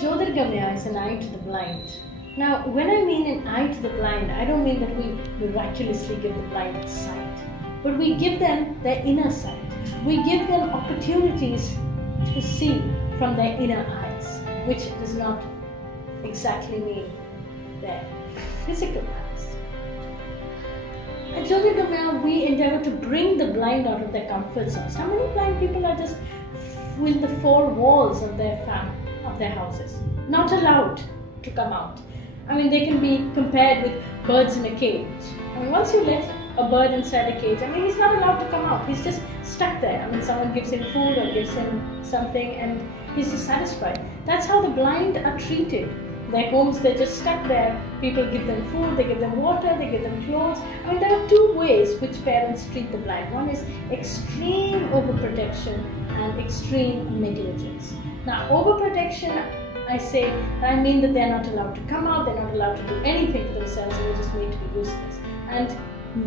Jyothirgamaya is an eye to the blind. Now, when I mean an eye to the blind, I don't mean that we miraculously give the blind sight, but we give them their inner sight. We give them opportunities to see from their inner eyes, which does not exactly mean their physical eyes. At Jyothirgamaya, we endeavor to bring the blind out of their comfort zones. How many blind people are just within the four walls of their houses, not allowed to come out? I mean, they can be compared with birds in a cage. I mean, once you let a bird inside a cage, I mean, he's not allowed to come out. He's just stuck there. I mean, someone gives him food or gives him something and he's just satisfied. That's how the blind are treated. Their homes, they're just stuck there. People give them food, they give them water, they give them clothes. I mean, there are two ways which parents treat the blind. One is extreme overprotection and extreme negligence. Now, overprotection, I mean that they're not allowed to come out, they're not allowed to do anything for themselves, and they're just made to be useless. And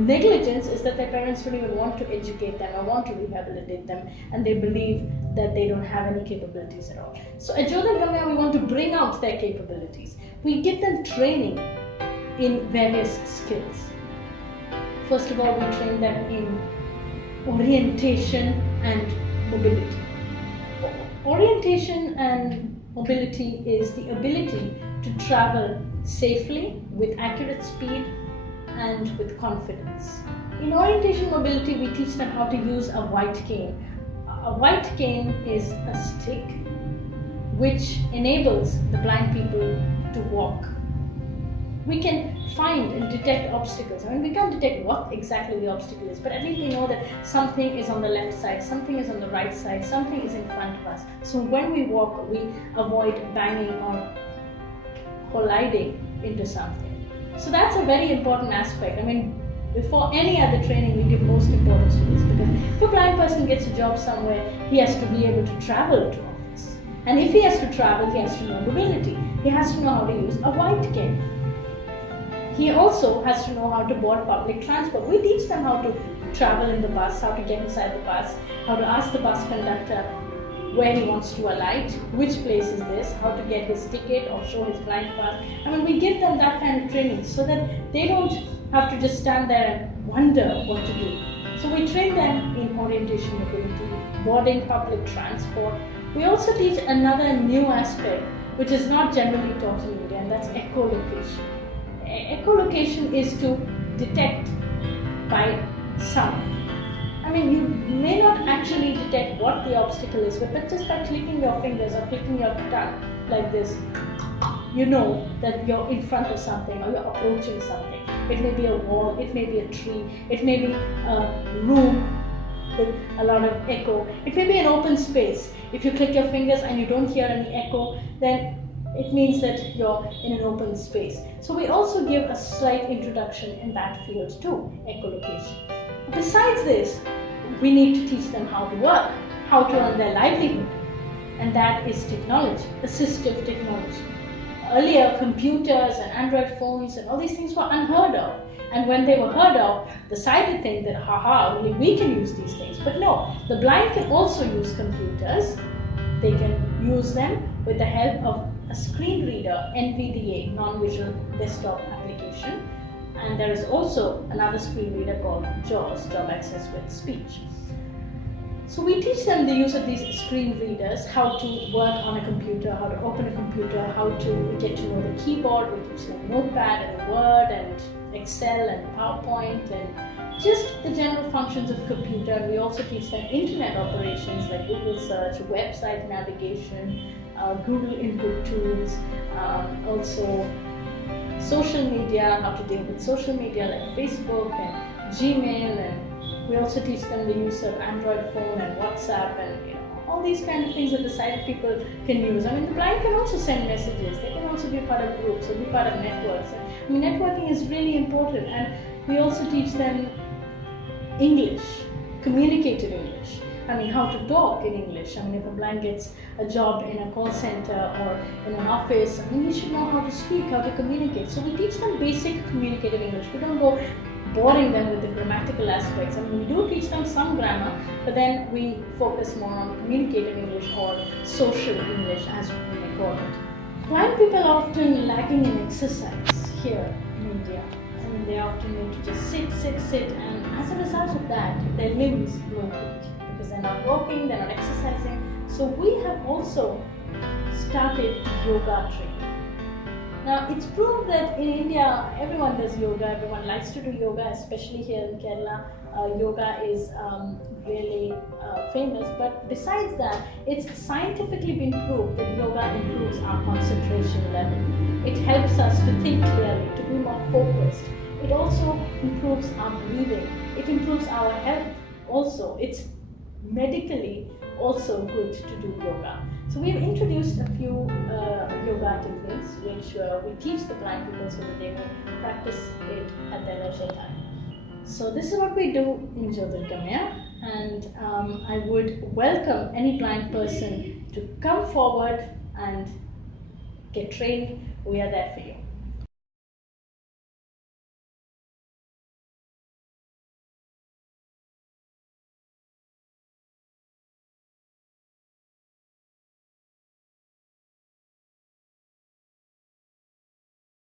negligence is that their parents don't even want to educate them or want to rehabilitate them, and they believe that they don't have any capabilities at all. So at Jyothirgamaya, we want to bring out their capabilities. We give them training in various skills. First of all, we train them in orientation and mobility. Orientation and mobility is the ability to travel safely, with accurate speed, and with confidence. In orientation mobility, we teach them how to use a white cane. A white cane is a stick which enables the blind people to walk. We can find and detect obstacles. I mean, we can't detect what exactly the obstacle is, but at least we know that something is on the left side, something is on the right side, something is in front of us. So when we walk, we avoid banging or colliding into something. So that's a very important aspect. I mean, before any other training, we give most importance to this, because if a blind person gets a job somewhere, he has to be able to travel to office. And if he has to travel, he has to know mobility. He has to know how to use a white cane. He also has to know how to board public transport. We teach them how to travel in the bus, how to get inside the bus, how to ask the bus conductor where he wants to alight, which place is this, how to get his ticket or show his blind pass. I mean, we give them that kind of training so that they don't have to just stand there and wonder what to do. So we train them in orientation mobility, boarding public transport. We also teach another new aspect which is not generally taught in India, and that's echolocation. Echolocation is to detect by sound. I mean, you may not actually detect what the obstacle is, but just by clicking your fingers or clicking your tongue like this, you know that you're in front of something or you're approaching something. It may be a wall, it may be a tree, it may be a room with a lot of echo, it may be an open space. If you click your fingers and you don't hear any echo, then it means that you're in an open space. So we also give a slight introduction in that field too, echolocation. Besides this, we need to teach them how to work, how to earn their livelihood, and that is technology, assistive technology. Earlier, computers and Android phones and all these things were unheard of. And when they were heard of, the side would think that, only we can use these things. But no, the blind can also use computers. They can use them with the help of a screen reader, NVDA, non-visual desktop application. And there is also another screen reader called JAWS, Job Access with Speech. So we teach them the use of these screen readers, how to work on a computer, how to open a computer, how to get to know the keyboard. We teach them Notepad and Word and Excel and PowerPoint and just the general functions of computer. And we also teach them internet operations like Google search, website navigation, Google input tools, also social media, how to deal with social media like Facebook and Gmail, and we also teach them the use of Android phone and WhatsApp and all these kind of things that the sighted people can use. I mean, the blind can also send messages. They can also be part of groups or be part of networks. I mean, networking is really important, and we also teach them English, communicative English. I mean, how to talk in English. I mean, if a blind gets a job in a call center or in an office, I mean, he should know how to speak, how to communicate. So we teach them basic communicative English. We don't go boring them with the grammatical aspects. I mean, we do teach them some grammar, but then we focus more on communicative English or social English, as we may call it. Blind people are often lacking in exercise here in India. I mean, they often need to just sit, and as a result of that, their limbs grow weak because they're not walking, they're not exercising. So we have also started yoga training. Now, it's proved that in India, everyone does yoga, everyone likes to do yoga, especially here in Kerala. Yoga is really famous, but besides that, it's scientifically been proved that yoga improves our concentration level. It helps us to think clearly, to be more focused. It also improves our breathing. It improves our health also. It's medically also good to do yoga. So we've introduced a few yoga techniques which we teach the blind people so that they may practice it at their leisure time. So this is what we do in Jyothirgamaya, and I would welcome any blind person to come forward and get trained. We are there for you.